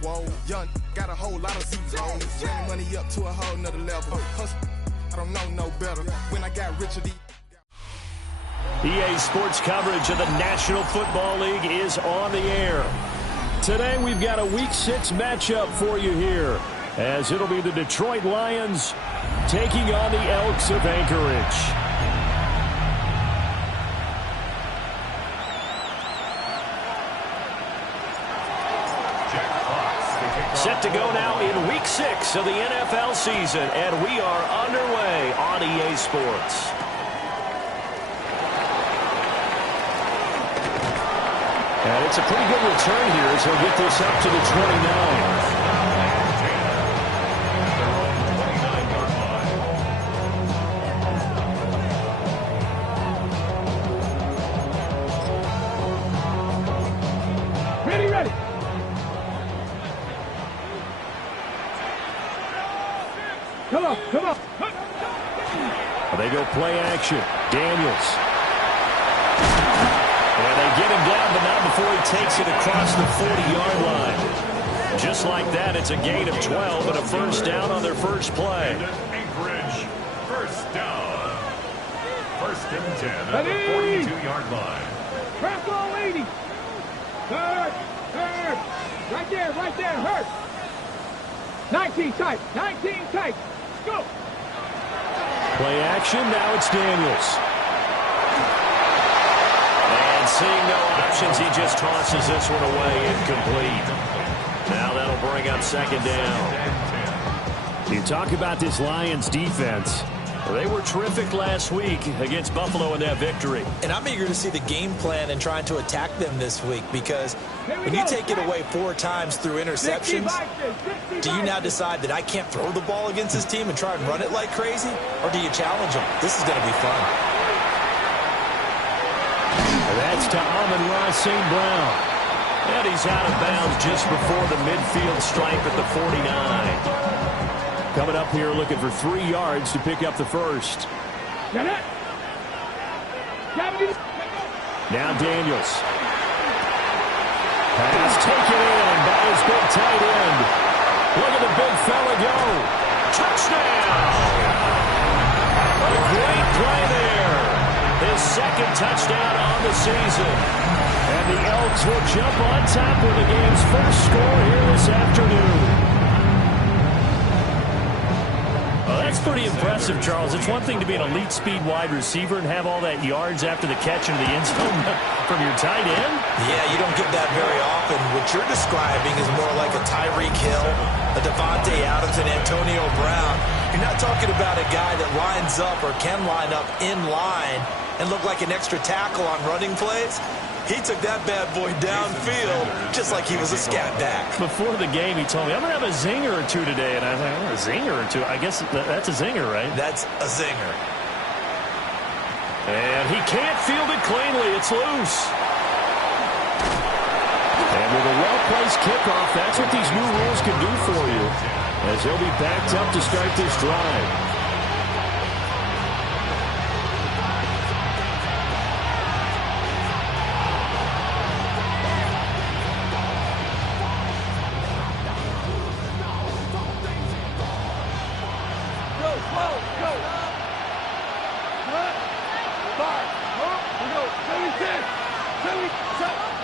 swole. Young, got a whole lot of zeros. Running money up to a whole nother level. Hustle, I don't know no better. When I got richer, EA Sports coverage of the National Football League is on the air. Today we've got a Week 6 matchup for you here, as it'll be the Detroit Lions taking on the Elks of Anchorage. Set to go now in Week 6 of the NFL season, and we are underway on EA Sports. And it's a pretty good return here as he'll get this up to the 29. Ready. Come on. They go play action. Daniels. And they get him down, but not before he takes it across the 40-yard line. Just like that, it's a gain of 12 and a first down on their first play. Anchorage, first down. First and 10 at the 42-yard line. Press ball 80. Hurt. Right there, hurt. 19 tight. Go. Play action, now it's Daniels. And seeing no options, he just tosses this one away, incomplete. Now that'll bring up second down. You talk about this Lions defense. They were terrific last week against Buffalo in that victory. And I'm eager to see the game plan and trying to attack them this week, because when you take it away 4 times through interceptions, do you now decide that I can't throw the ball against this team and try and run it like crazy? Or do you challenge them? This is going to be fun. That's to Amon-Ra St. Brown. And he's out of bounds just before the midfield stripe at the 49. Coming up here looking for 3 yards to pick up the first. Now Daniels. Pass taken in by his big tight end. Look at the big fella go. Touchdown! A great play there. His second touchdown on the season. And the Elks will jump on top with the game's first score here this afternoon. That's pretty impressive, Charles. It's one thing to be an elite speed wide receiver and have all that yards after the catch into the end zone from your tight end. Yeah, you don't get that very often. What you're describing is more like a Tyreek Hill, a Devontae Adams, and Antonio Brown. You're not talking about a guy that lines up or can line up in line and look like an extra tackle on running plays. He took that bad boy downfield just like he was a scat back. Before the game, he told me, I'm going to have a zinger or two today. And I was like, oh, a zinger or two? I guess that's a zinger, right? That's a zinger. And he can't field it cleanly. It's loose. And with a well-placed kickoff, that's what these new rules can do for you, as they'll be backed up to start this drive.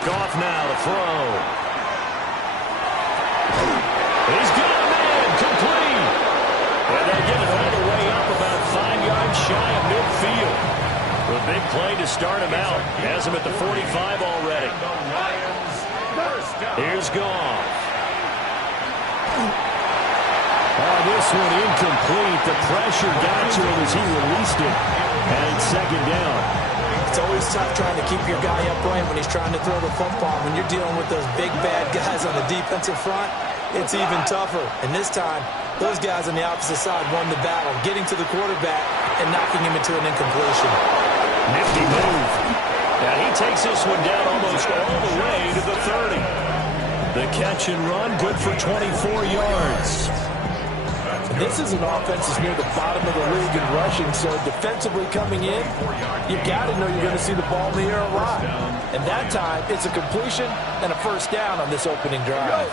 Goff now to throw. He's got a man, complete. And they get it all the way up about 5 yards shy of midfield. The big play to start him out. Has him at the 45 already. Here's Goff. Oh, this one incomplete. The pressure got to him as he released it. And it's second down. It's always tough trying to keep your guy upright when he's trying to throw the football. When you're dealing with those big, bad guys on the defensive front, it's even tougher. And this time, those guys on the opposite side won the battle, getting to the quarterback and knocking him into an incompletion. Nifty move. Now he takes this one down almost all the way to the 30. The catch and run, good for 24 yards. And this is an offense that's near the bottom of the league in rushing, so defensively coming in, you've got to know you're going to see the ball in the air a lot. And that time, it's a completion and a first down on this opening drive.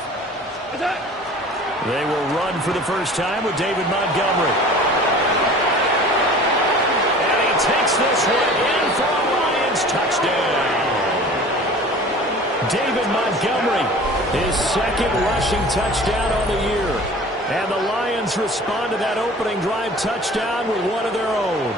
They will run for the first time with David Montgomery. And he takes this one in for a Lions touchdown. David Montgomery, his second rushing touchdown on the year. And the Lions respond to that opening drive touchdown with one of their own.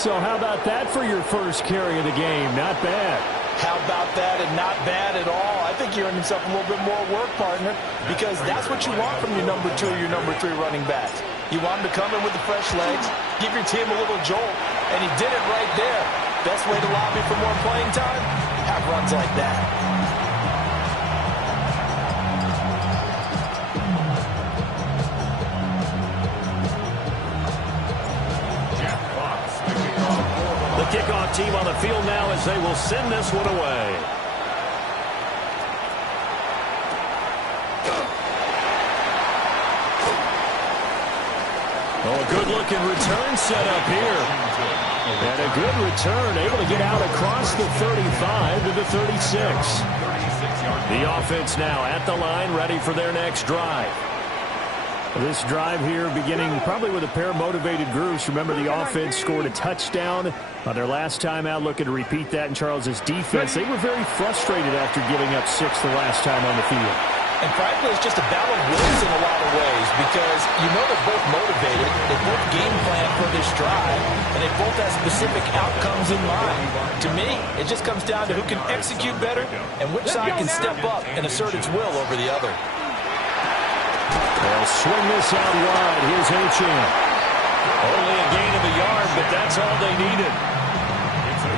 So how about that for your first carry of the game? Not bad. How about that, and not bad at all. I think he earned himself a little bit more work, partner, because that's what you want from your number 2 or your number 3 running backs. You want him to come in with the fresh legs, give your team a little jolt, and he did it right there. Best way to lobby for more playing time? Have runs like that. The kickoff team on the field now as they will send this one away. Oh, a good-looking return set up here. And a good return, able to get out across the 35 to the 36. The offense now at the line, ready for their next drive. This drive here beginning probably with a pair of motivated groups. Remember, the offense scored a touchdown on their last time out, looking to repeat that in Charles's defense. They were very frustrated after giving up 6 the last time on the field. And frankly, it's just a battle of wills in a lot of ways because you know they're both motivated, they both game plan for this drive, and they both have specific outcomes in mind. To me, it just comes down to who can execute better and which side can step up and assert its will over the other. They'll swing this out wide. Here's Achane. Only a gain of a yard, but that's all they needed.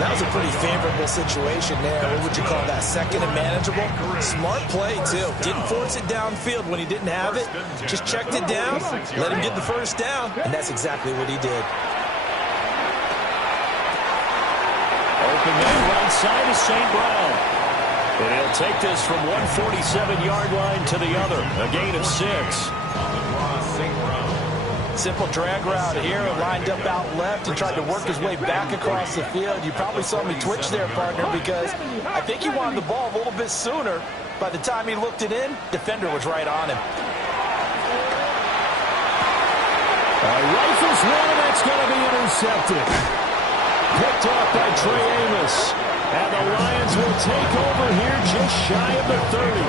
That was a pretty favorable situation there. What would you call that? Second and manageable? Smart play, too. Didn't force it downfield when he didn't have it. Just checked it down, let him get the first down, and that's exactly what he did. Open man right side is St. Brown. And he'll take this from 147-yard line to the other. A gain of 6. Simple drag route here, lined up out left and tried to work his way back across the field. You probably saw me twitch there, partner, because I think he wanted the ball a little bit sooner. By the time he looked it in, defender was right on him. Rifles one, and that's going to be intercepted. Picked off by Trey Amos. And the Lions will take over here just shy of the 30.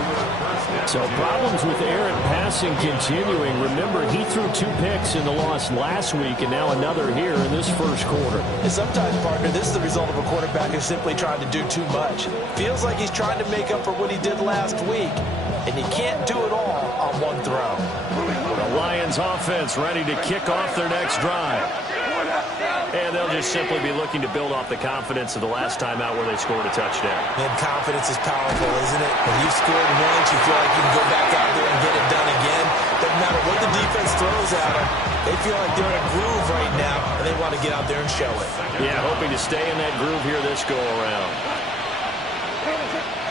So problems with errant passing continuing. Remember, he threw 2 picks in the loss last week and now another here in this first quarter. And sometimes, partner, this is the result of a quarterback who's simply trying to do too much. Feels like he's trying to make up for what he did last week, and he can't do it all on one throw. The Lions offense ready to kick off their next drive. And they'll just simply be looking to build off the confidence of the last time out where they scored a touchdown. And confidence is powerful, isn't it? When you scored once, you feel like you can go back out there and get it done again. Doesn't matter what the defense throws at them. They feel like they're in a groove right now, and they want to get out there and show it. Yeah, hoping to stay in that groove here this go-around.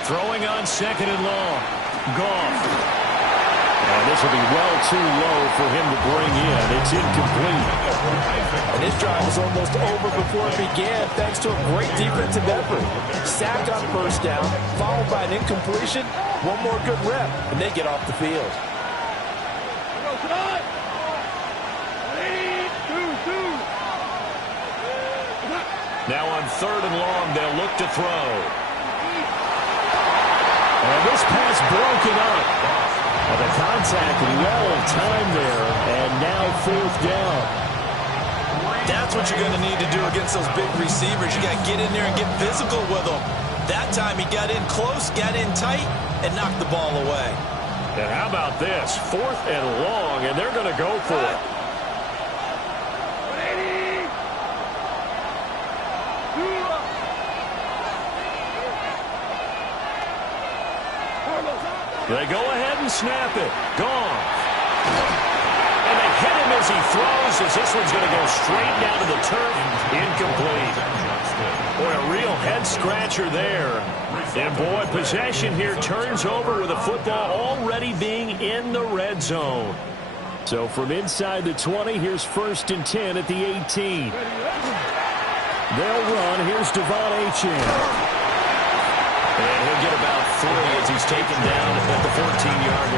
Throwing on 2nd and long. Goff. And this will be well too low for him to bring in. It's incomplete. And this drive was almost over before it began thanks to a great defensive effort. Sack on first down, followed by an incompletion. One more good rep, and they get off the field. Now on 3rd and long, they'll look to throw. And this pass broken up. Well, the contact well in time there, and now 4th down. That's what you're going to need to do against those big receivers. You got to get in there and get physical with them. That time he got in close, got in tight, and knocked the ball away. And how about this? 4th and long, and they're going to go for it. They go ahead and snap it. Gone. And they hit him as he throws, as this one's going to go straight down to the turf. Incomplete. Boy, a real head-scratcher there. And, boy, possession here turns over with the football already being in the red zone. So from inside the 20, here's 1st and 10 at the 18. They'll run. Here's Devon Achane. And he'll get about 3 as he's taken down at the 14-yard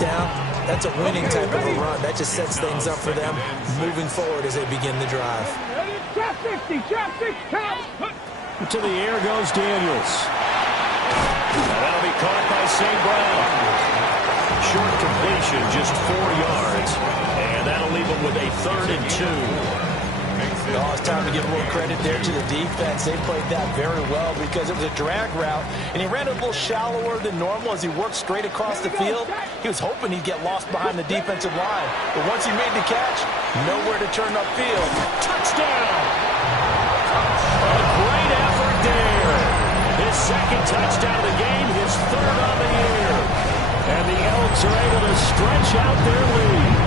touchdown, that's a winning type of a run. That just sets things up for them moving forward as they begin the drive. Trap 60, count. To the air goes Daniels. And that'll be caught by St. Brown. Short completion, just 4 yards. And that'll leave them with a 3rd and 2. Oh, it's time to give a little credit there to the defense. They played that very well because it was a drag route, and he ran a little shallower than normal as he worked straight across the field. He was hoping he'd get lost behind the defensive line, but once he made the catch, nowhere to turn upfield. Touchdown! A great effort there. His 2nd touchdown of the game, his 3rd on the year. And the Elks are able to stretch out their lead.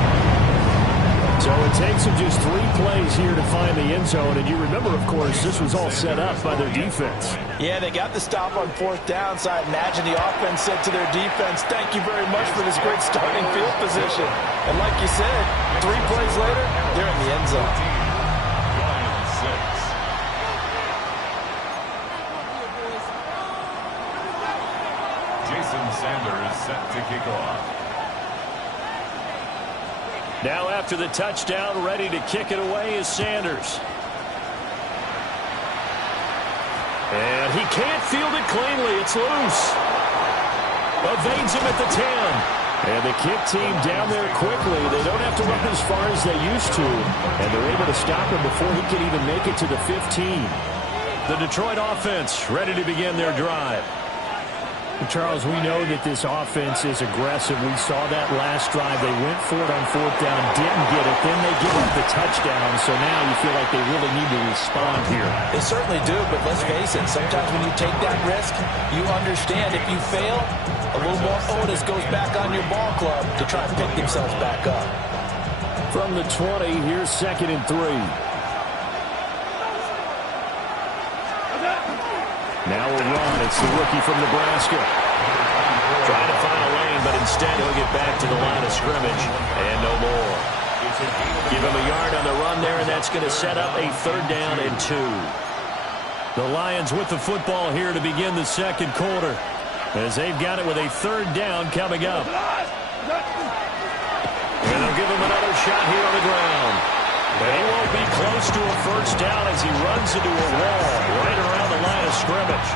So it takes them just 3 plays here to find the end zone. And you remember, of course, this was all set up by their defense. Yeah, they got the stop on 4th down, so I imagine the offense said to their defense, thank you very much for this great starting field position. And like you said, 3 plays later, they're in the end zone. Jason Sanders set to kick off. Now after the touchdown, ready to kick it away is Sanders. And he can't field it cleanly. It's loose. Evades him at the 10. And the kick team down there quickly. They don't have to run as far as they used to. And they're able to stop him before he can even make it to the 15. The Detroit offense ready to begin their drive. Charles, we know that this offense is aggressive. We saw that last drive. They went for it on 4th down, didn't get it. Then they give up the touchdown. So now you feel like they really need to respond here. They certainly do, but let's face it. Sometimes when you take that risk, you understand if you fail, a little more onus goes back on your ball club to try and pick themselves back up. From the 20, here's 2nd and 3. Now a run. It's the rookie from Nebraska. Trying to find a lane, but instead he'll get back to the line of scrimmage. And no more. Give him a yard on the run there, and that's going to set up a 3rd down and 2. The Lions with the football here to begin the 2nd quarter, as they've got it with a 3rd down coming up. And they'll give him another shot here on the ground. But he won't be close to a 1st down as he runs into a wall right around the line of scrimmage.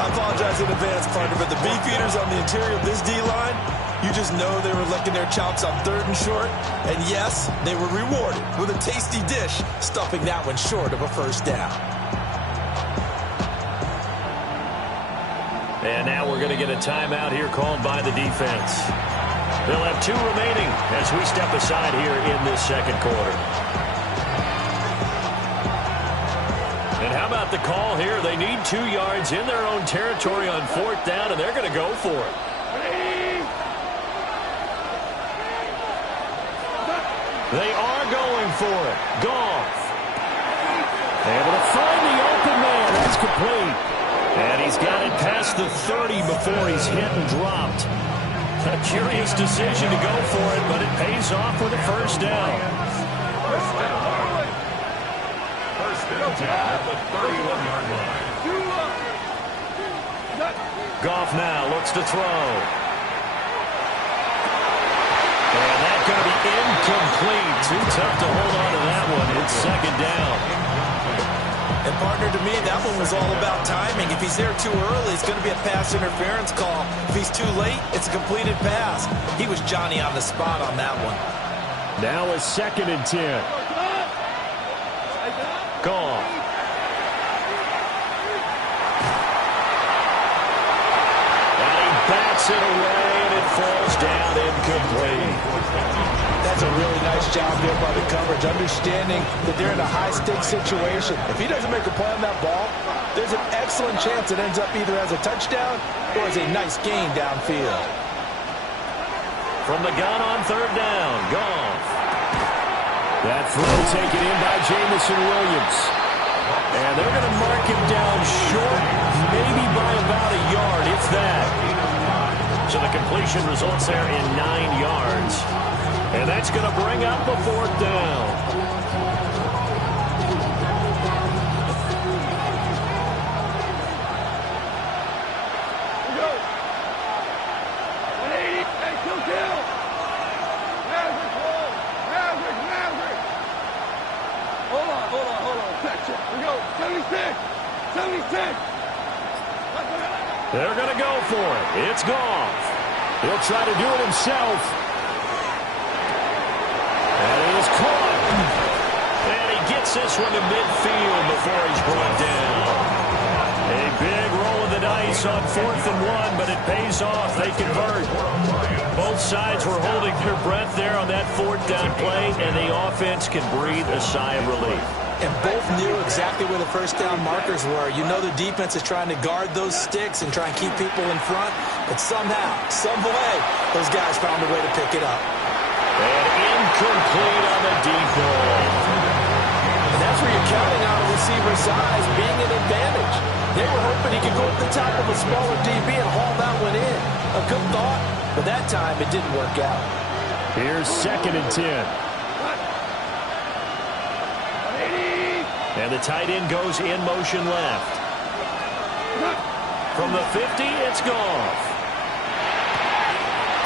I apologize in advance, partner, but the beefeaters on the interior of this D-line, you just know they were licking their chops on 3rd and short. And yes, they were rewarded with a tasty dish, stuffing that one short of a 1st down. And now we're going to get a timeout here called by the defense. They'll have 2 remaining as we step aside here in this 2nd quarter. And how about the call here? They need 2 yards in their own territory on 4th down, and they're going to go for it. They are going for it. Goff. Able to find the open man. That's complete. And he's got it past the 30 before he's hit and dropped. A curious decision to go for it, but it pays off with a 1st down. 1st and 10 at the 31-yard line. Goff now looks to throw. And that's going to be incomplete. Too tough to hold on to that one. It's 2nd down. And partner, to me, that one was all about timing. If he's there too early, it's going to be a pass interference call. If he's too late, it's a completed pass. He was Johnny on the spot on that one. Now a 2nd and 10. Goff. And he bats it away, and it falls down incomplete. That's a really nice job there by the coverage, understanding that they're in a high-stakes situation. If he doesn't make a play on that ball, there's an excellent chance it ends up either as a touchdown or as a nice gain downfield. From the gun on 3rd down, Goff. That throw taken in by Jamison Williams. And they're going to mark him down short, maybe by about a yard, if that. So the completion results there in 9 yards. And that's going to bring up a 4th down. They're going to go for it. It's Goff. He'll try to do it himself. And he is caught. And he gets this one to midfield before he's brought down. A big roll of the dice on 4th and 1, but it pays off. They convert. Both sides were holding their breath there on that 4th down play, and the offense can breathe a sigh of relief. And both knew exactly where the first down markers were. You know the defense is trying to guard those sticks and try and keep people in front, but somehow, some way, those guys found a way to pick it up. And incomplete on the deep ball. And that's where you're counting on a receiver's size being an advantage. They were hoping he could go up the top of a smaller DB and haul that one in. A good thought, but that time it didn't work out. Here's 2nd and 10. And the tight end goes in motion left. From the 50, it's Goff.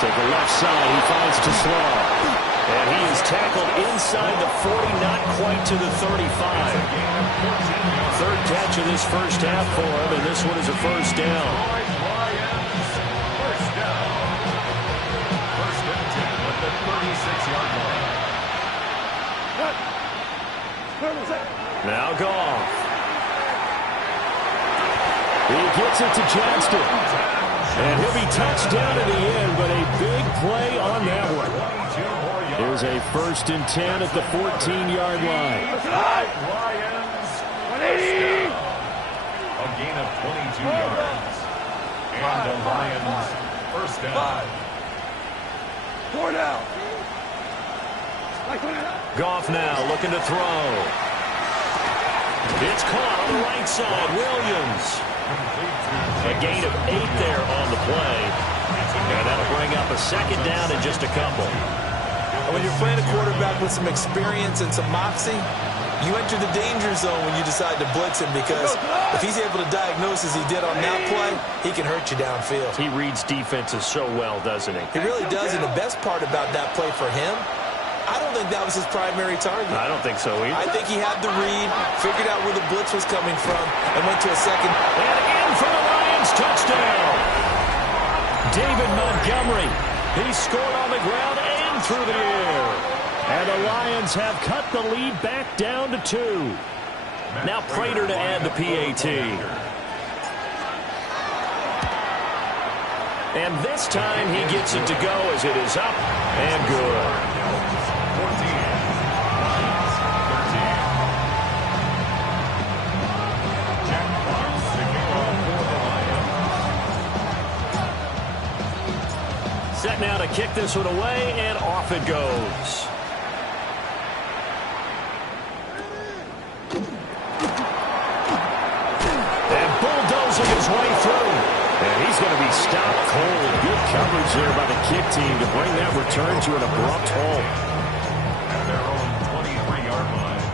To the left side, he finds Tesla. And he is tackled inside the 40, not quite to the 35. 3rd catch of this first half for him, and this one is a first down. First down. 1st and 10 at the 36-yard line. Now Goff. He gets it to Johnston. And he'll be touched down in the end, but a big play on that one. Here's a 1st and 10 at the 14-yard line. Lions. A gain of 22 yards. And the Lions first down. 4 down. Goff now looking to throw. It's caught on the right side. Williams. A gain of 8 there on the play. And that'll bring up a 2nd down in just a couple. When you're playing a quarterback with some experience and some moxie, you enter the danger zone when you decide to blitz him, because if he's able to diagnose as he did on that play, he can hurt you downfield. He reads defenses so well, doesn't he? He really does, and the best part about that play for him, I don't think that was his primary target. I don't think so either. I think he had the read, figured out where the blitz was coming from, and went to a second. And in for the Lions, touchdown. David Montgomery. He scored on the ground and through the air. And the Lions have cut the lead back down to 2. Now Prater to add the PAT. And this time he gets it to go as it is up and good. 14. Jack Fox to kick off for the Lions. Set now to kick this one away, and off it goes. And bulldozing his way through. And he's going to be stopped cold. Good coverage there by the kick team to bring that return to an abrupt halt. At their own 23-yard line.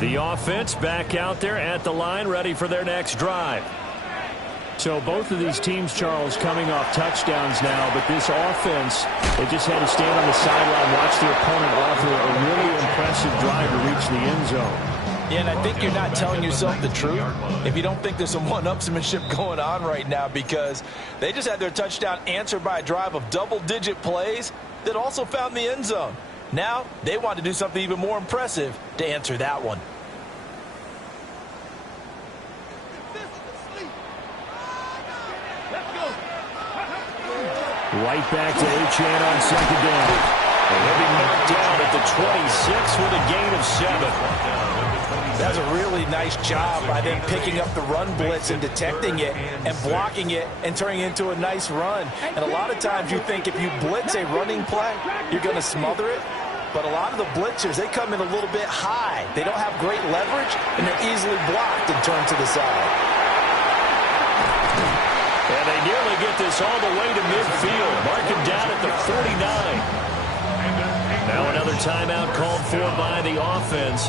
The offense back out there at the line, ready for their next drive. So both of these teams, Charles, coming off touchdowns now, but this offense, they just had to stand on the sideline, watch their opponent offer a really impressive drive to reach the end zone. Yeah, and I think you're not telling yourself the truth if you don't think there's some one-upsmanship going on right now, because they just had their touchdown answered by a drive of double-digit plays that also found the end zone. Now they want to do something even more impressive to answer that one. Right back to Achane on 2nd down. And he'll be knocked down at the 26 with a gain of 7. That's a really nice job by them picking up the run blitz and detecting it and blocking it and turning it into a nice run. And a lot of times you think if you blitz a running play, you're going to smother it. But a lot of the blitzers, they come in a little bit high. They don't have great leverage, and they're easily blocked and turned to the side. And they nearly get this all the way to midfield. Mark him down at the 49. Now another timeout called for by the offense,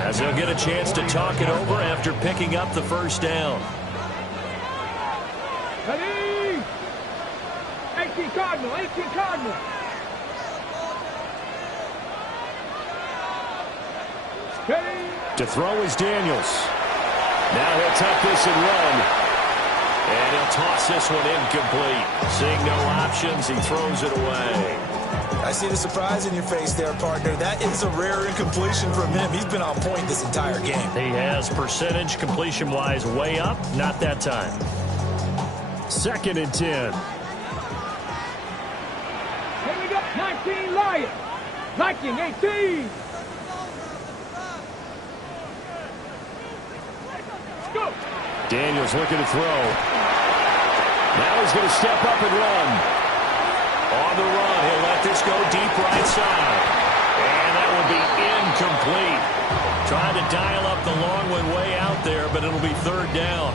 as they'll get a chance to talk it over after picking up the first down. Ready? 18 Cardinal, 18 Cardinal. To throw is Daniels. Now he'll tuck this and run. And he'll toss this one incomplete. Seeing no options, he throws it away. I see the surprise in your face there, partner. That is a rare incompletion from him. He's been on point this entire game. He has percentage completion-wise way up. Not that time. 2nd and 10. Here we go. 19 Lions. Viking 18. Let's go. Daniels looking to throw. Now he's going to step up and run. On the run, he'll let this go deep right side. And that will be incomplete. Trying to dial up the long one way out there, but it'll be 3rd down.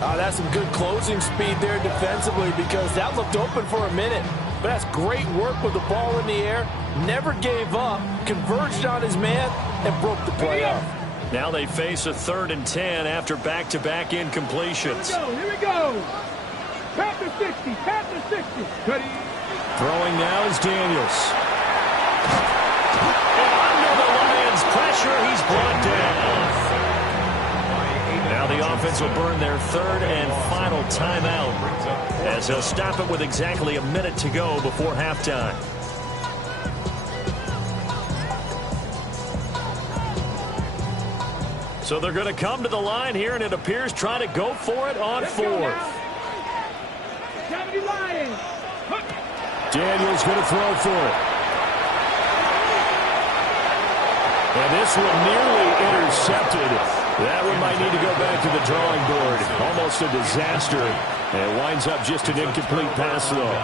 That's some good closing speed there defensively because that looked open for a minute. But that's great work with the ball in the air. Never gave up, converged on his man, and broke the play off. Now they face a 3rd and 10 after back-to-back incompletions. Here we go. Panther 60. Panther 60. Throwing now is Daniels. And under the Lions' pressure, he's brought down. Now the offense will burn their 3rd and final timeout as they'll stop it with exactly a minute to go before halftime. So they're going to come to the line here, and it appears trying to go for it on 4th. Daniels going to throw for it. And this one nearly intercepted. That one might need to go back to the drawing board. Almost a disaster. And it winds up just an incomplete pass, though.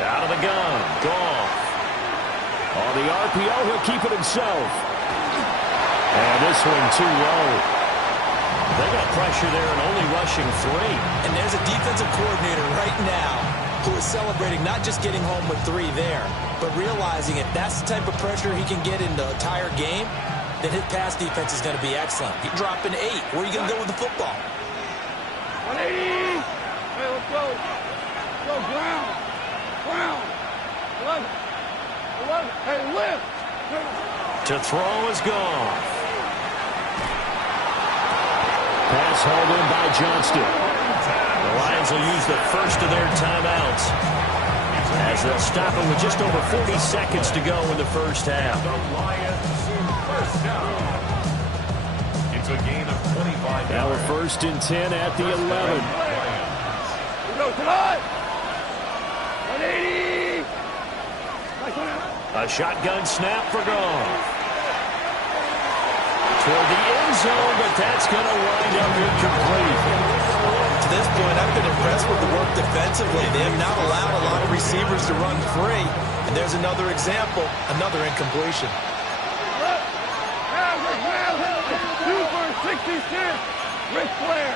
Out of the gun. Goff. On the RPO, he'll keep it himself. And this one too low. They got pressure there and only rushing 3. And there's a defensive coordinator right now who is celebrating not just getting home with 3 there, but realizing if that's the type of pressure he can get in the entire game, then his pass defense is going to be excellent. He's dropping 8. Where are you going to go with the football? 180. Hey, let's go. Go, ground. Ground. 11. 11. Hey, lift. To throw is gone. Pass hauled in by Johnston. The Lions will use the first of their timeouts as they'll stop it with just over 40 seconds to go in the first half. The Lions first down. It's a gain of 25 Now yards. a 1st and 10 at the 11. We go tonight. 180. A shotgun snap for Goff. Toward the end zone, but that's going to wind up incomplete. To this point, I've been impressed with the work defensively. They have not allowed a lot of receivers to run free. And there's another example, another incompletion. Super 66. Ric Flair.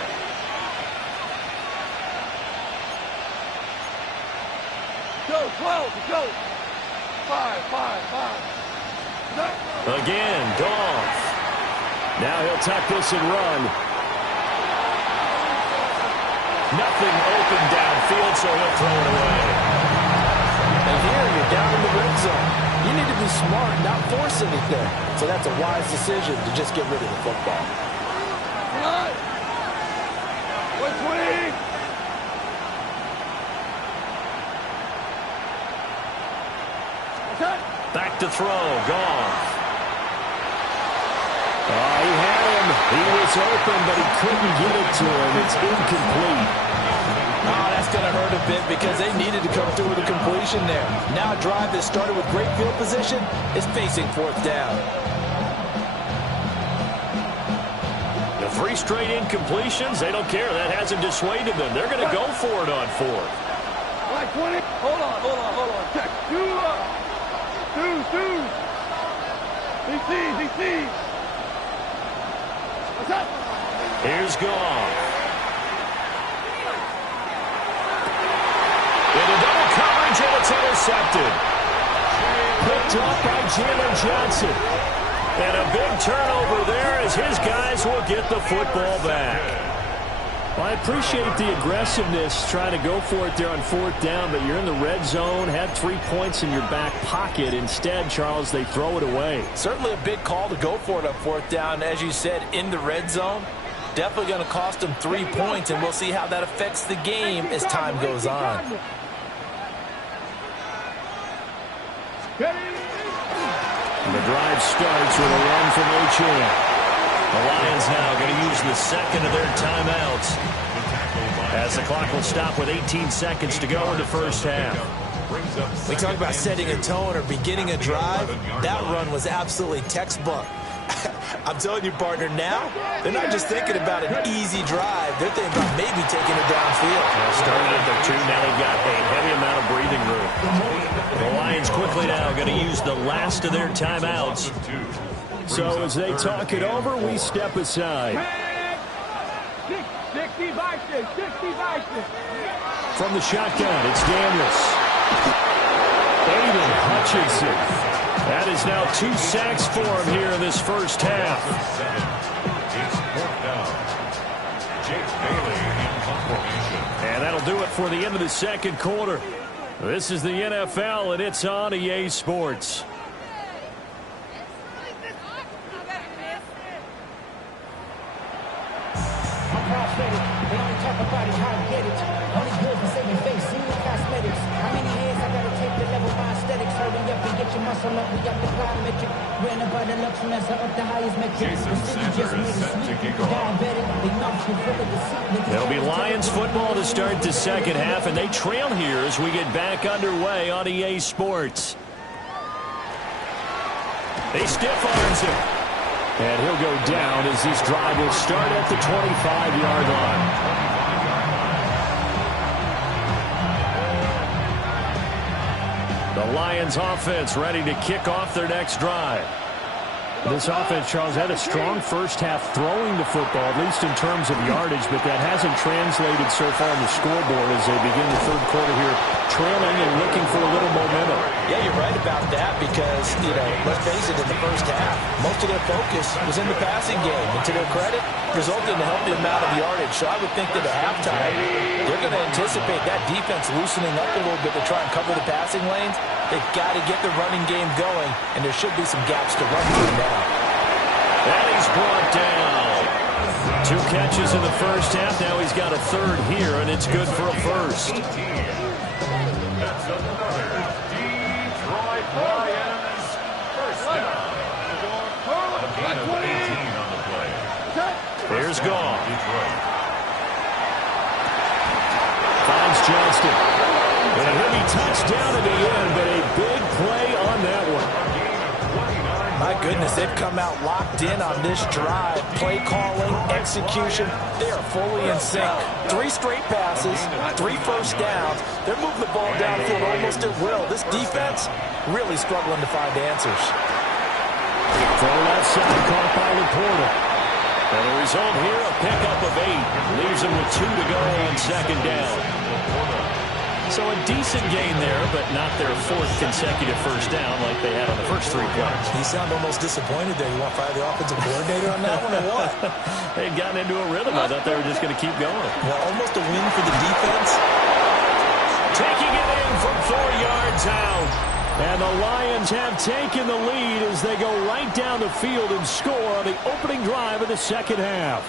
Go, 12, go. 5. Again, Goff. Now he'll tuck this and run. Nothing open downfield, so he'll throw it away. And here you're down in the red zone. You need to be smart, not force anything. So that's a wise decision to just get rid of the football. 120. Back to throw, Goff. He had him. He was open, but he couldn't get it to him. It's incomplete. Oh, that's going to hurt a bit because they needed to come through with a completion there. Now a drive that started with great field position is facing 4th down. The 3 straight incompletions, they don't care. That hasn't dissuaded them. They're going to go for it on 4th. Like 20. Hold on. Check. 2 up. 2. DC. What's up? Here's Goff. Into double coverage, and it's intercepted. picked up by Jalen Johnson. And a big turnover there as his guys will get the football back. Well, I appreciate the aggressiveness trying to go for it there on 4th down, but you're in the red zone, had 3 points in your back pocket. Instead, Charles, they throw it away. Certainly a big call to go for it on 4th down. As you said, in the red zone, definitely going to cost them 3 points, and we'll see how that affects the game as time goes on. The drive starts with a run from H.A. The Lions now going to use the second of their timeouts as the clock will stop with 18 seconds to go in the first half. We talk about setting a tone or beginning a drive. That run was absolutely textbook. I'm telling you, partner, now they're not just thinking about an easy drive. They're thinking about maybe taking it downfield. Started at their 2. Now they've got a heavy amount of breathing room. The Lions quickly now going to use the last of their timeouts. So as they talk it over, we step aside. 60 Vikings, 60 Vikings. From the shotgun, it's Daniels. Aiden Hutchinson. That is now 2 sacks for him here in this first half. And that'll do it for the end of the second quarter. This is the NFL, and it's on EA Sports. They only talk about it, how to get it. Only good for saving face, see the cosmetics. How many years I gotta take to level my aesthetics? Hurry up and get your muscle up, we got the plyometric. Ran about the luxury, that's up the highest metric. The city just made it sweet. Diabetic, they knock you full of the seat. It'll be Lions football to start the second half, and they trail here as we get back underway on EA Sports. They stiff arms him. And he'll go down as this drive will start at the 25-yard line. The Lions offense ready to kick off their next drive. This offense, Charles, had a strong first half throwing the football, at least in terms of yardage, but that hasn't translated so far on the scoreboard as they begin the third quarter here, trailing and looking for a little momentum. Yeah, you're right about that because, let's face it, in the first half, most of their focus was in the passing game. And to their credit, resulted in a healthy amount of yardage. So I would think that at halftime, they're going to anticipate that defense loosening up a little bit to try and cover the passing lanes. They've got to get the running game going, and there should be some gaps to run through now. And he's brought down. 2 catches in the first half. Now he's got a third here, and it's good for a first. That's another Detroit Lions first down. A gain of 18 on the play. Here's Goff. Detroit. Finds Johnston. And a heavy touchdown at the end, but a big play on that one. My goodness, they've come out locked in on this drive. Play calling, execution, they are fully in sync. 3 straight passes, 3 first downs. They're moving the ball downfield almost at will. This defense really struggling to find answers. Throw outside, caught by Laporta. And the result here, a pickup of 8. Leaves them with 2 to go on second down. So a decent gain there, but not their 4th consecutive first down like they had on the first 3 plays. You sound almost disappointed there. You want to fire the offensive coordinator on that one or what? They had gotten into a rhythm. I thought they were just going to keep going. Well, almost a win for the defense. Taking it in from 4 yards out. And the Lions have taken the lead as they go right down the field and score on the opening drive of the second half.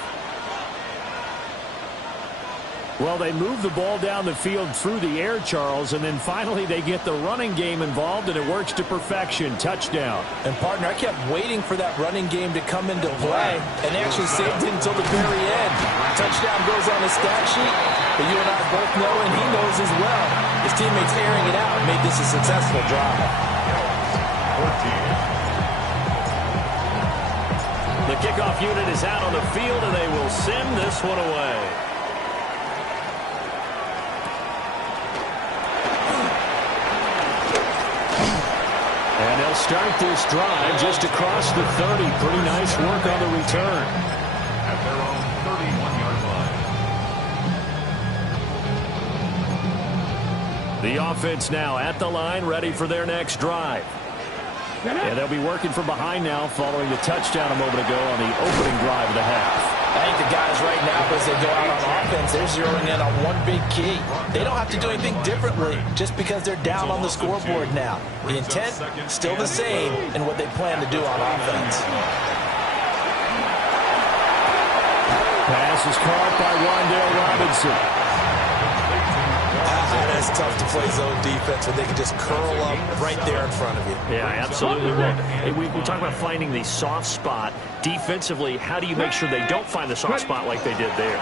Well, they move the ball down the field through the air, Charles, and then finally they get the running game involved, and it works to perfection. Touchdown. And, partner, I kept waiting for that running game to come into play, and they actually saved it until the very end. Touchdown goes on the stat sheet, but you and I both know, and he knows as well, his teammates airing it out made this a successful drive. 14. The kickoff unit is out on the field, and they will send this one away. And they'll start this drive just across the 30. Pretty nice work on the return. At their own 31-yard line. The offense now at the line, ready for their next drive. And they'll be working from behind now following the touchdown a moment ago on the opening drive of the half. I think the guys right now, as they go out on offense, they're zeroing in on one big key. They don't have to do anything differently just because they're down on the scoreboard now. The intent, still the same in what they plan to do on offense. Pass is caught by Wan'Dale Robinson. That's tough to play zone defense when they can just curl up right there in front of you. Yeah, absolutely. Well, we talk about finding the soft spot. Defensively, how do you make sure they don't find the soft spot like they did there?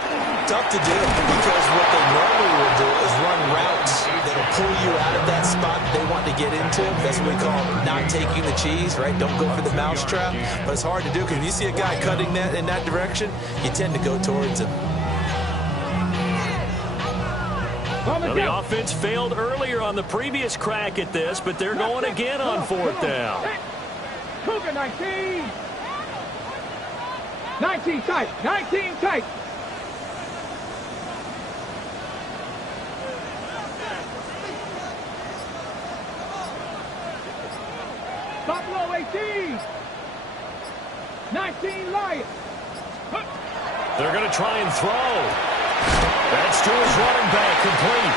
Tough to do because what they normally will do is run routes that will pull you out of that spot they want to get into. That's what we call not taking the cheese, right? Don't go for the mousetrap. But it's hard to do because if you see a guy cutting that in that direction, you tend to go towards him. Well, the offense failed earlier on the previous crack at this, but they're going again on fourth down. Cougar 19. 19 tight. 19 tight. Buffalo 18. 19 Lions. They're going to try and throw. That's to his running back, complete.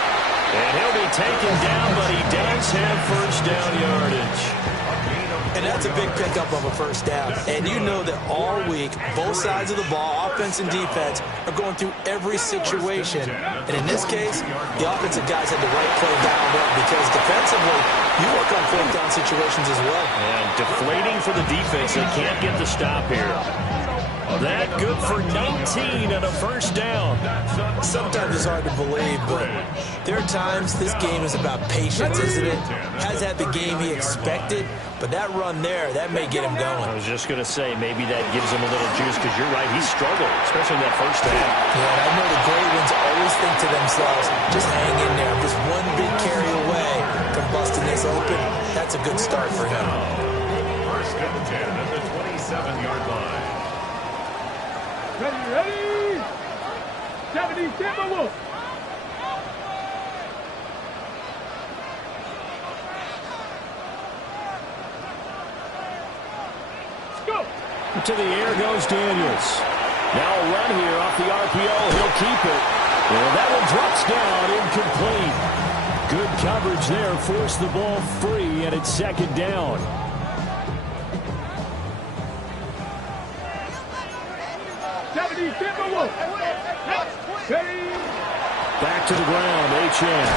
And he'll be taken down, but he does have first down yardage. And that's a big pickup of a first down. And you know that all week, both sides of the ball, offense and defense, are going through every situation. And in this case, the offensive guys had the right play dialed up because defensively, you work on fourth down situations as well. And deflating for the defense. They can't get the stop here. That good for 19 and a first down. Sometimes it's hard to believe, but there are times this game is about patience, isn't it? Has had the game he expected, but that run there, that may get him going. I was just going to say, maybe that gives him a little juice, because you're right, he struggled, especially in that first half. Yeah, and I know the great ones always think to themselves, just hang in there. Just one big carry away from busting this open. That's a good start for him. First and 10 at the 27-yard line. Ready? 70 Timberwolves. Go. To the air goes Daniels. Now a run here off the RPO. He'll keep it. And that one drops down, incomplete. Good coverage there. Forced the ball free, and it's second down. Back to the ground, Achane.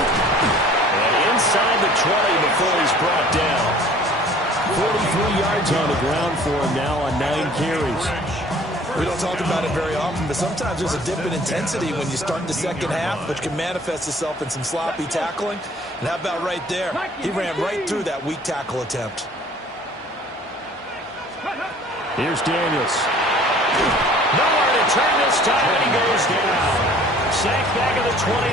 And inside the 20 before he's brought down. 43 yards on the ground for him now on 9 carries. We don't talk about it very often, but sometimes there's a dip in intensity when you start the second half, which can manifest itself in some sloppy tackling. And how about right there? He ran right through that weak tackle attempt. Here's Daniels. Nowhere to turn this time, and he goes down. Sacked back of the 29.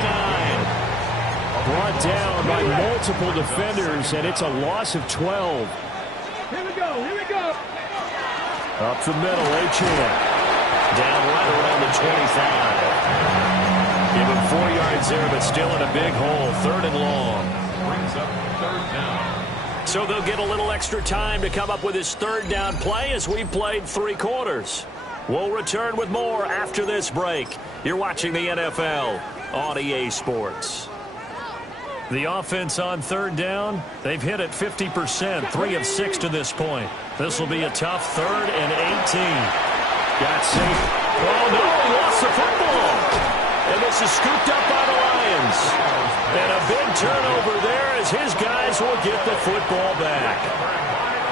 Brought down by multiple defenders, and it's a loss of 12. Here we go. Up the middle, Achane. Down right around the 25. Give him 4 yards there, but still in a big hole. 3rd and long. Brings up 3rd down. So they'll get a little extra time to come up with his 3rd down play as we played 3 quarters. We'll return with more after this break. You're watching the NFL on EA Sports. The offense on 3rd down, they've hit it 50%, 3 of 6 to this point. This will be a tough 3rd and 18. Got safe. Oh, no, he lost the football. And this is scooped up by the Lions. And a big turnover there as his guys will get the football back.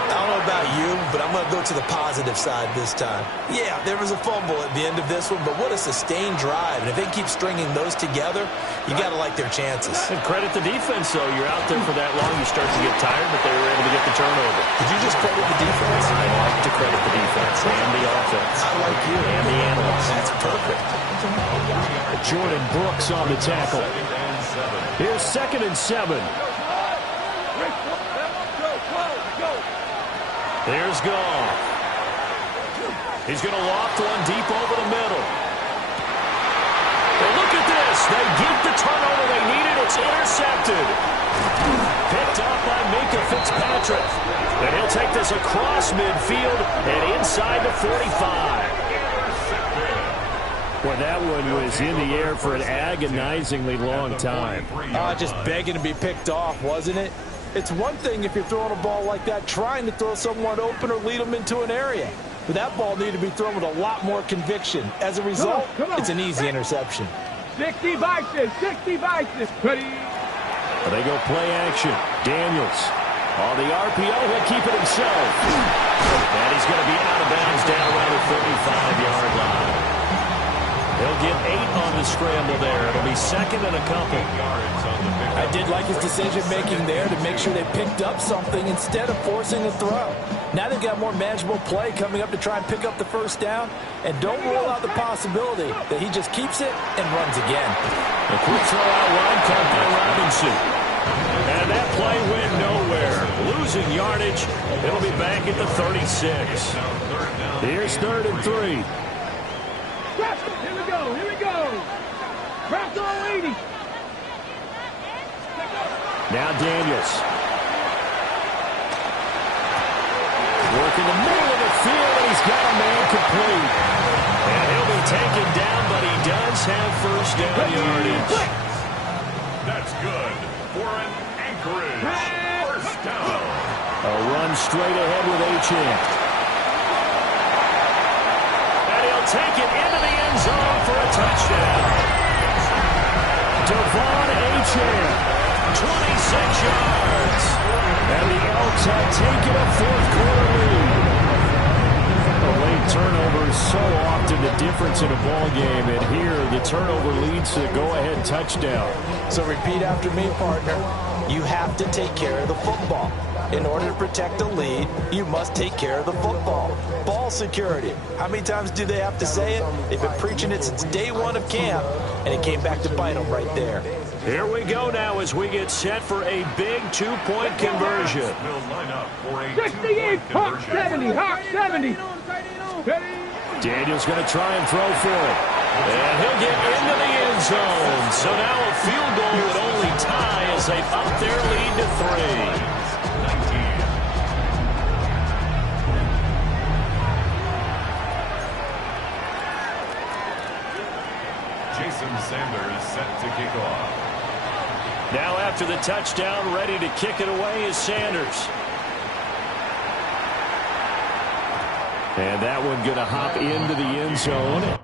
I don't know about you, but I'm going to go to the positive side this time. Yeah, there was a fumble at the end of this one, but what a sustained drive. And if they keep stringing those together, you got to like their chances. And credit the defense, though. You're out there for that long, you start to get tired, but they were able to get the turnover. Did you just credit the defense? I like to credit the defense and the offense. I like you. And the analysts. That's perfect. Jordan Brooks on the tackle. Here's 2nd and 7. There's Goff. He's going to loft one deep over the middle. But look at this. They get the turnover they needed. It's intercepted. Picked up by Minkah Fitzpatrick. And he'll take this across midfield and inside the 45. Well, that one was in the air for an agonizingly long time. Just begging to be picked off, wasn't it? It's one thing if you're throwing a ball like that, trying to throw someone open or lead them into an area. But that ball needed to be thrown with a lot more conviction. As a result, it's an easy interception. 60 vices, 60 vices. Ready? Well, they go play action. Daniels on the RPO. He'll keep it himself. And he's going to be out of bounds down around the 35-yard line. He'll get 8 on the scramble there. It'll be second and a couple. I did like his decision-making there to make sure they picked up something instead of forcing a throw. Now they've got more manageable play coming up to try and pick up the first down. And don't rule out the possibility that he just keeps it and runs again. A quick throw out wide caught by Robinson. And that play went nowhere. Losing yardage. It'll be back at the 36. Here's 3rd and 3. Here we go, here we go. Craft all 80. Now Daniels. Working the middle of the field, and he's got a man complete. And he'll be taken down, but he does have first down yardage. That's good for an Anchorage first down. A run straight ahead with Achane. And he'll take it into the end zone for a touchdown. Devon Achane. 26 yards. And the Elks have taken a 4th quarter lead. A late turnover is so often the difference in a ball game, and here the turnover leads to the go-ahead touchdown. So repeat after me, partner. You have to take care of the football. In order to protect a lead, you must take care of the football. Ball security. How many times do they have to say it? They've been preaching it since day one of camp, and it came back to bite them right there. Here we go now as we get set for a big 2-point conversion. Will line up for a 68, 2-point Hawk conversion. 70, Hawk 70. Daniels going to try and throw for it. And he'll get into the end zone. So now a field goal would only tie as they've upped their lead to 3. Jason Sanders set to kick off. Now after the touchdown, ready to kick it away is Sanders. And that one going to hop into the end zone.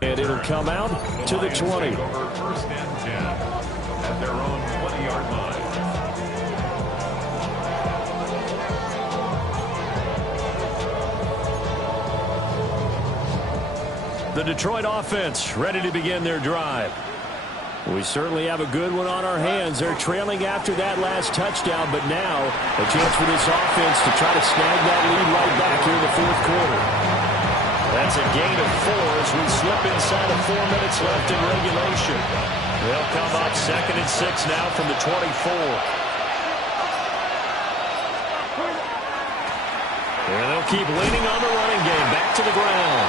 And it'll come out to the 20. Over first and 10 at their own 20-yard line. The Detroit offense ready to begin their drive. We certainly have a good one on our hands. They're trailing after that last touchdown, but now a chance for this offense to try to snag that lead right back here in the fourth quarter. That's a gain of 4 as we slip inside of 4 minutes left in regulation. They'll come up 2nd and 6 now from the 24. And they'll keep leaning on the running game. Back to the ground.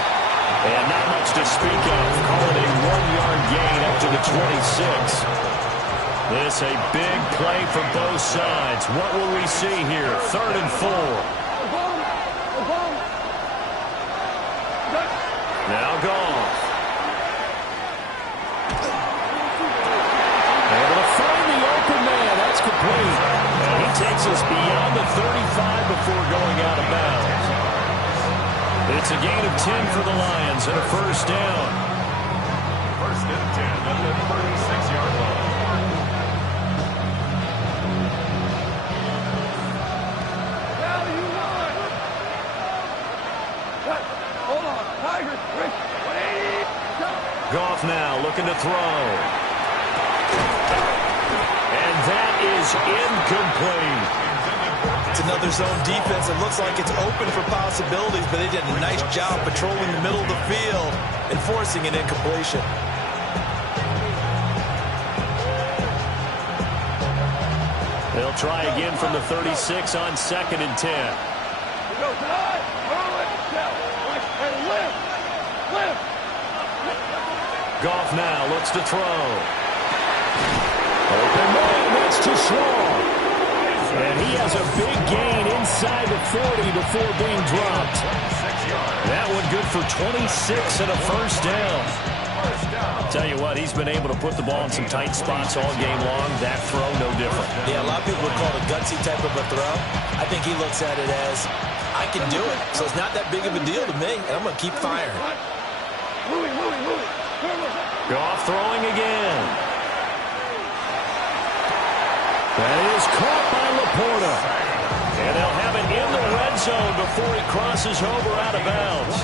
And not much to speak of. Call it a 1-yard gain up to the 26. This a big play for both sides. What will we see here? 3rd and 4. Now Goff. Able to find the open man. That's complete. And he takes us beyond the 35 before going out of bounds. It's a gain of 10 for the Lions and a first down. 1st and 10 at the 36-yard line. Hold on, Tiger. Goff now looking to throw. And that is incomplete. It's another zone defense. It looks like it's open for possibilities, but they did a nice job patrolling the middle of the field and forcing an incompletion. They'll try again from the 36 on 2nd and 10. Go tonight. Lift. Goff now looks to throw. Open man, that's too slow. And he has a big gain inside the 40 before being dropped. That one good for 26 and a first down. Tell you what, he's been able to put the ball in some tight spots all game long. That throw, no different. Yeah, a lot of people would call it a gutsy type of a throw. I think he looks at it as, I can do it, so it's not that big of a deal to me, and I'm going to keep firing. Goff throwing again. That is caught by Laporta. And they'll have it in the red zone before he crosses over out of bounds.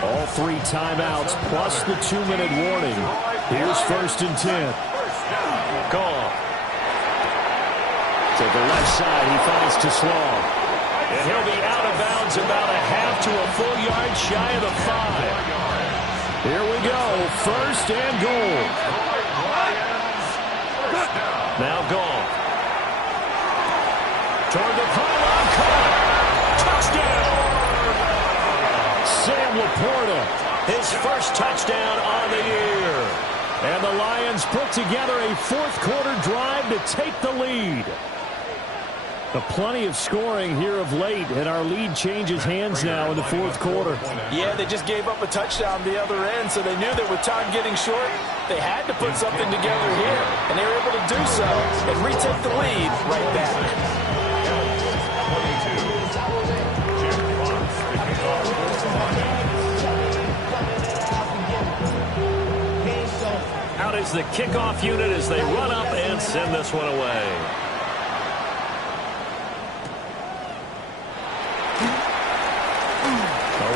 All 3 timeouts plus the 2-minute warning. Here's 1st and 10. Goff. To the left side, he finds Teslau. And he'll be out of bounds about a half to a full yard shy of the 5. Here we go, 1st and goal. Now Goff. Toward the pylon, caught. Touchdown! Sam Laporta. His first touchdown on the year. And the Lions put together a fourth-quarter drive to take the lead. Plenty of scoring here of late, and our lead changes hands now in the fourth quarter. Yeah, they just gave up a touchdown the other end, so they knew that with time getting short, they had to put something together here, and they were able to do so and retake the lead right back. Out is the kickoff unit as they run up and send this one away.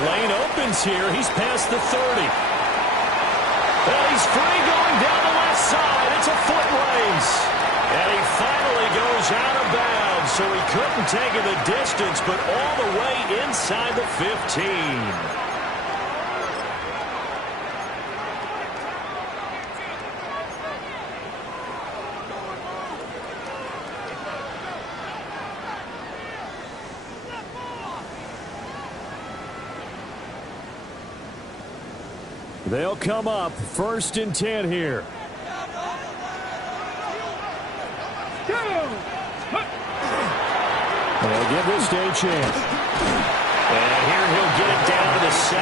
Lane opens here. He's past the 30. And he's free going down the left side. It's a foot race. And he finally goes out of bounds. So he couldn't take it the distance, but all the way inside the 15. They'll come up 1st and 10 here. They'll give this day a chance. And here he'll get it down to the 7.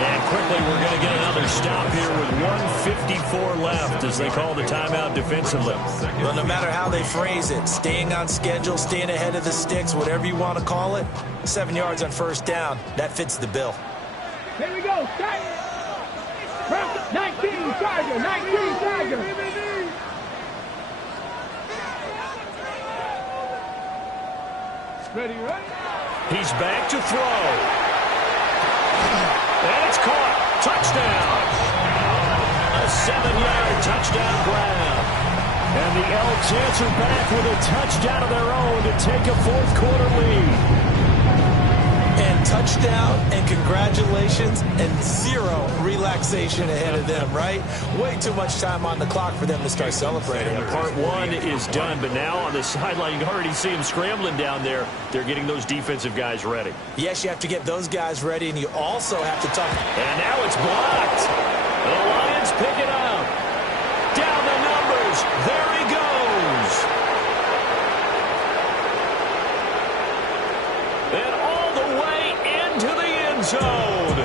And quickly we're going to get another stop here with 1:54 left as they call the timeout defensively. Well, no matter how they phrase it, staying on schedule, staying ahead of the sticks, whatever you want to call it, 7 yards on first down, that fits the bill. Here we go. 19 Tiger, 19 Tiger. Ready, right? He's back to throw. And it's caught. Touchdown. A 7-yard touchdown grab. And the Elks answer back with a touchdown of their own to take a fourth-quarter lead. And touchdown and congratulations and zero relaxation ahead of them, right? Way too much time on the clock for them to start celebrating. Yeah, part one is done, but now on the sideline, you can already see them scrambling down there. They're getting those defensive guys ready. Yes, you have to get those guys ready, and you also have to talk. And now it's blocked. The Lions pick it up. Down the numbers. There he goes. And all the way into the end zone.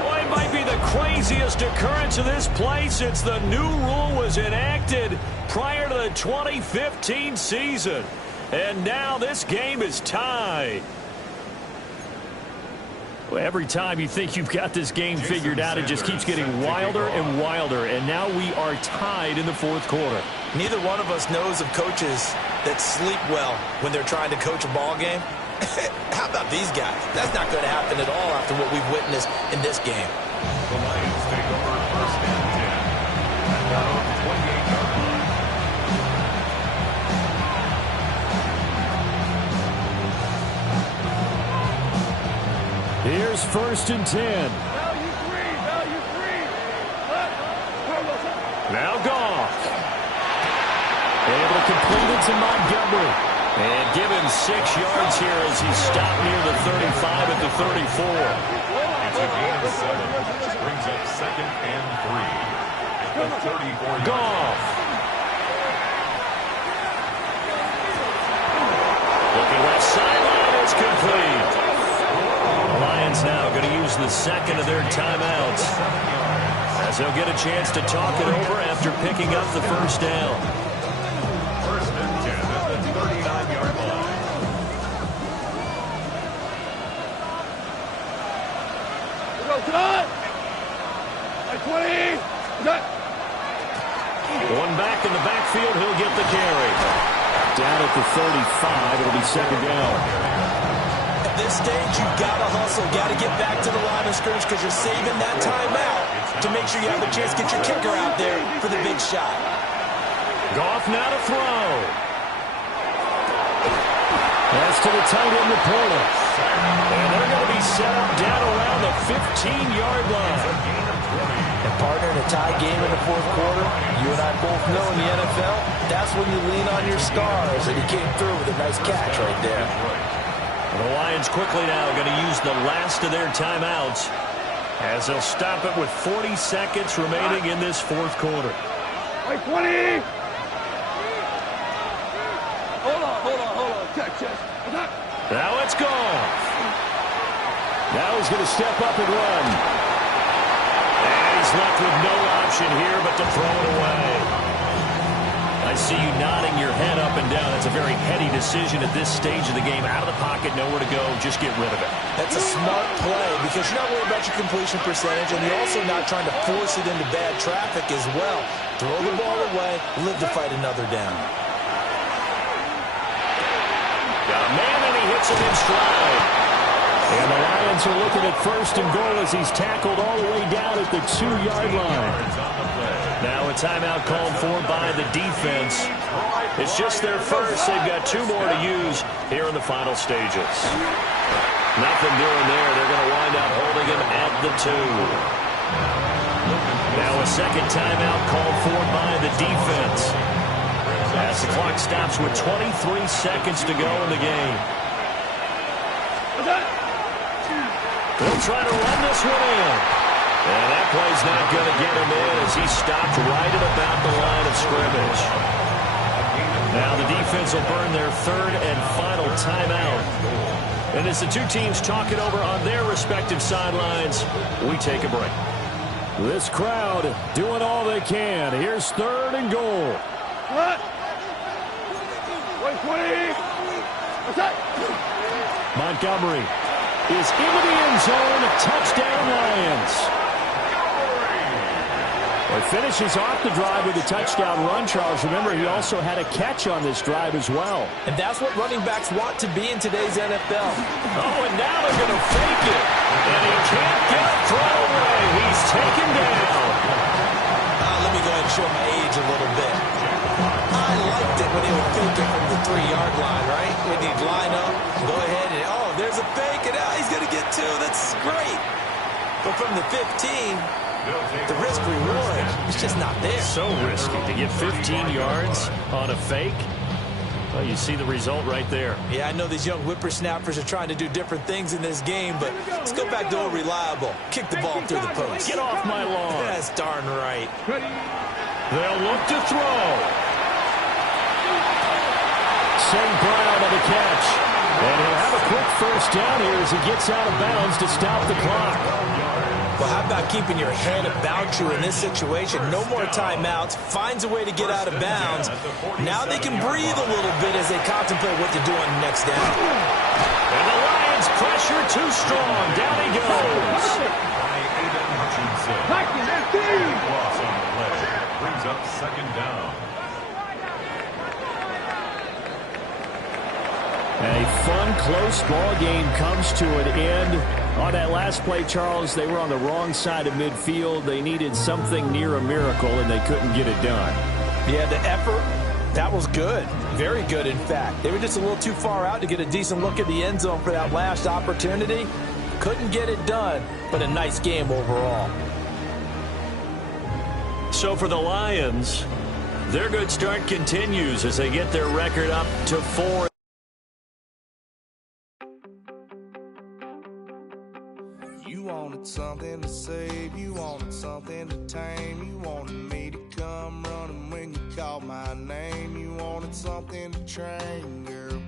Well, it might be the craziest occurrence of this play since the new rule was enacted prior to the 2015 season. And now this game is tied. Well, every time you think you've got this game figured out, it just keeps getting wilder and wilder. And now we are tied in the fourth quarter. Neither one of us knows of coaches that sleep well when they're trying to coach a ball game. How about these guys? That's not going to happen at all after what we've witnessed in this game. The Lions take over first and 10 at their own 28-yard line. Here's first and 10. Value free. Now Goff. Able to complete it to Montgomery. And given 6 yards here as he stopped near the 35 at the 34. It's a gain of 7, which brings up second and 3 at the 34-yard line. Goff. Looking left sideline, it's complete. The Lions now going to use the second of their timeouts as they'll get a chance to talk it over after picking up the first down. First and 10 at the 39-yard line. Go, cut! Like 20! Cut! One back in the backfield, he'll get the carry. Down at the 35, it'll be second down. At this stage, you've got to hustle, got to get back to the line of scrimmage because you're saving that timeout to make sure you have a chance to get your kicker out there for the big shot. Goff now to throw. Pass to the tight end, Laporta. And they're going to be set up down around the 15-yard line. And partner, in a tie game in the fourth quarter, you and I both know in the NFL, that's when you lean on your stars, and he came through with a nice catch right there. The Lions quickly now going to use the last of their timeouts as they'll stop it with 40 seconds remaining in this fourth quarter. Like 20! Hold on. Check. Attack! Now it's Goff. Now he's going to step up and run. And he's left with no option here but to throw it away. I see you nodding your head up and down. That's a very heady decision at this stage of the game. Out of the pocket, nowhere to go. Just get rid of it. That's a smart play because you're not worried about your completion percentage, and you're also not trying to force it into bad traffic as well. Throw the ball away, live to fight another down. Got a man, and he hits him in stride. And the Lions are looking at first and goal as he's tackled all the way down at the 2-yard line. Now a timeout called for by the defense. It's just their first. They've got 2 more to use here in the final stages. Nothing doing there. They're going to wind up holding him at the 2. Now a second timeout called for by the defense as the clock stops with 23 seconds to go in the game. They'll try to run this one in. And that play's not going to get him in as he stopped right at about the line of scrimmage. Now the defense will burn their third and final timeout. And as the 2 teams talk it over on their respective sidelines, we take a break. This crowd doing all they can. Here's third and goal. Cut! Like 20! Attack! Montgomery is into the end zone. Touchdown, Lions. It finishes off the drive with a touchdown run, Charles. Remember, he also had a catch on this drive as well. And that's what running backs want to be in today's NFL. Oh, and now they're going to fake it. And he can't get a throw away. He's taken down. show my age a little bit. I liked it when he would fake it from the 3-yard line, right? When he'd line up, go ahead, and oh, there's a fake, and he's going to get 2. That's great. But from the 15, the risk-reward is just not there. So risky to get 15 yards on a fake. Well, you see the result right there. Yeah, I know these young whippersnappers are trying to do different things in this game, but let's go back to old reliable. Kick the ball through the post. Get off my lawn. That's darn right. They'll look to throw. St. Brown on the catch. And he'll have a quick first down here as he gets out of bounds to stop the clock. Well, how about keeping your head about you in this situation? No more timeouts. Finds a way to get out of bounds. Now they can breathe a little bit as they contemplate what to do on the next down. And the Lions pressure too strong. Down he goes. Loss on the play. Brings up second down. A fun, close ball game comes to an end. On that last play, Charles, they were on the wrong side of midfield. They needed something near a miracle, and they couldn't get it done. Yeah, the effort, that was good. Very good, in fact. They were just a little too far out to get a decent look at the end zone for that last opportunity. Couldn't get it done, but a nice game overall. So for the Lions, their good start continues as they get their record up to 4. You wanted something to save, you wanted something to tame, you wanted me to come running when you called my name, you wanted something to train, girl,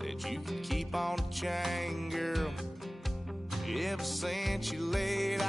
that you could keep on the chain, girl. Ever since you laid out